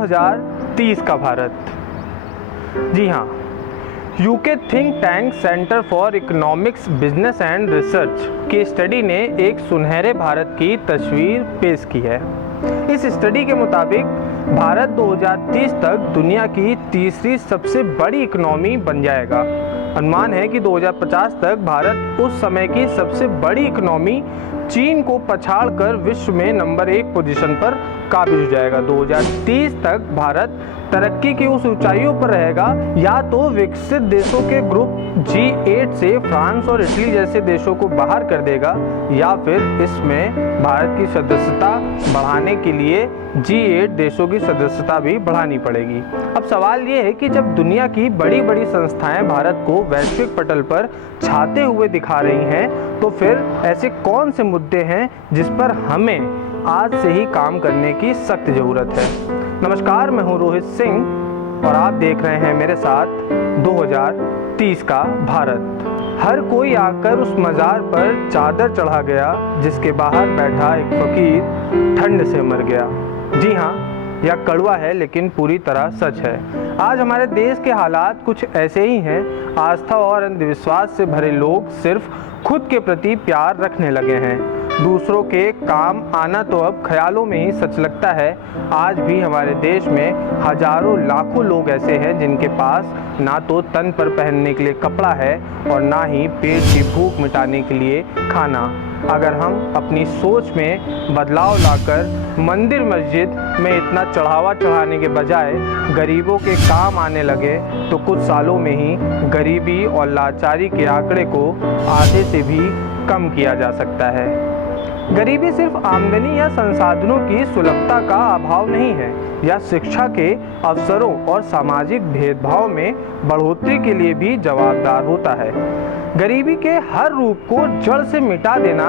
2030 का भारत। जी हाँ, UK think tank centre for economics business and research की स्टडी ने एक सुनहरे भारत की तस्वीर पेश की है। इस स्टडी के मुताबिक भारत 2030 तक दुनिया की तीसरी सबसे बड़ी इकोनॉमी बन जाएगा। अनुमान है कि 2050 तक भारत उस समय की सबसे बड़ी इकोनॉमी चीन को पछाड़कर विश्व में नंबर 1 पोजीशन पर काबिज हो जाएगा। 2030 तक भारत तरक्की की उस ऊंचाइयों पर रहेगा, या तो विकसित देशों के ग्रुप G8 से फ्रांस और इटली जैसे देशों को बाहर कर देगा, या फिर इसमें भारत की सदस्यता बढ़ाने के लिए G8 देशों की सदस्यता भी बढ़ानी पड़ेगी। अब सवाल ये है कि जब दुनिया की बड़ी बड़ी संस्थाएं भारत को वैश्विक पटल पर छाते हुए दिखा रही हैं, तो फिर ऐसे कौन से मुद्दे हैं जिस पर हमें आज से ही काम करने की सख्त ज़रूरत है। नमस्कार, मैं हूं रोहित सिंह और आप देख रहे हैं मेरे साथ 2030 का भारत। हर कोई आकर उस मज़ार पर चादर चढ़ा गया जिसके बाहर बैठा एक फकीर ठंड से मर गया। जी हाँ, यह कड़वा है लेकिन पूरी तरह सच है। आज हमारे देश के हालात कुछ ऐसे ही हैं। आस्था और अंधविश्वास से भरे लोग सिर्फ खुद के प्रति प्यार रखने लगे हैं। दूसरों के काम आना तो अब ख्यालों में ही सच लगता है। आज भी हमारे देश में हजारों लाखों लोग ऐसे हैं जिनके पास ना तो तन पर पहनने के लिए कपड़ा है और ना ही पेट की भूख मिटाने के लिए खाना। अगर हम अपनी सोच में बदलाव लाकर मंदिर मस्जिद में इतना चढ़ावा चढ़ाने के बजाय गरीबों के काम आने लगे तो कुछ सालों में ही गरीबी और लाचारी के आंकड़े को आधे से भी कम किया जा सकता है। गरीबी सिर्फ आमदनी या संसाधनों की सुलभता का अभाव नहीं है, यह शिक्षा के अवसरों और सामाजिक भेदभाव में बढ़ोतरी के लिए भी जवाबदार होता है। गरीबी के हर रूप को जड़ से मिटा देना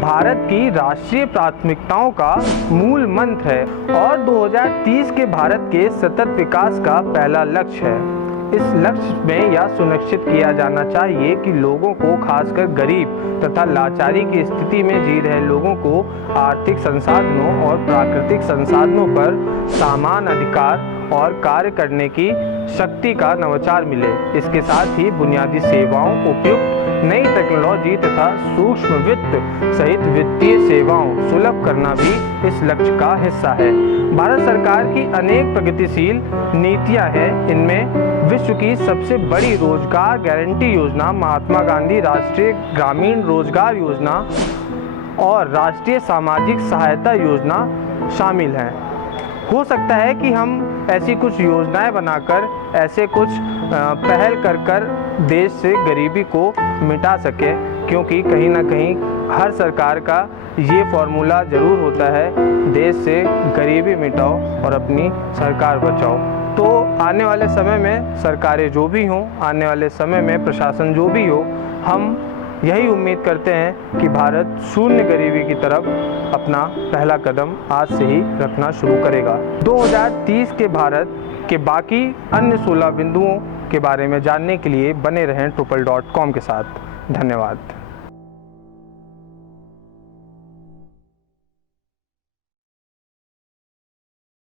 भारत की राष्ट्रीय प्राथमिकताओं का मूल मंत्र है और 2030 के भारत के सतत विकास का पहला लक्ष्य है। इस लक्ष्य में यह सुनिश्चित किया जाना चाहिए कि लोगों को, खासकर गरीब तथा लाचारी की स्थिति में जी रहे लोगों को आर्थिक संसाधनों और प्राकृतिक संसाधनों पर समान अधिकार और कार्य करने की शक्ति का नवाचार मिले। इसके साथ ही बुनियादी सेवाओं, उपयुक्त नई टेक्नोलॉजी तथा सूक्ष्म वित्त सहित वित्तीय सेवाओं सुलभ करना भी इस लक्ष्य का हिस्सा है। भारत सरकार की अनेक प्रगतिशील नीतियां हैं। इनमें विश्व की सबसे बड़ी रोजगार गारंटी योजना, महात्मा गांधी राष्ट्रीय ग्रामीण रोजगार योजना और राष्ट्रीय सामाजिक सहायता योजना शामिल हैं। हो सकता है कि हम ऐसी कुछ योजनाएं बनाकर, ऐसे कुछ पहल कर देश से गरीबी को मिटा सके, क्योंकि कहीं ना कहीं हर सरकार का ये फॉर्मूला ज़रूर होता है, देश से गरीबी मिटाओ और अपनी सरकार बचाओ। तो आने वाले समय में सरकारें जो भी हों, आने वाले समय में प्रशासन जो भी हो, हम यही उम्मीद करते हैं कि भारत शून्य गरीबी की तरफ अपना पहला कदम आज से ही रखना शुरू करेगा। 2030 के भारत के बाकी अन्य 16 बिंदुओं के बारे में जानने के लिए बने रहें TRUPAL.com के साथ। धन्यवाद।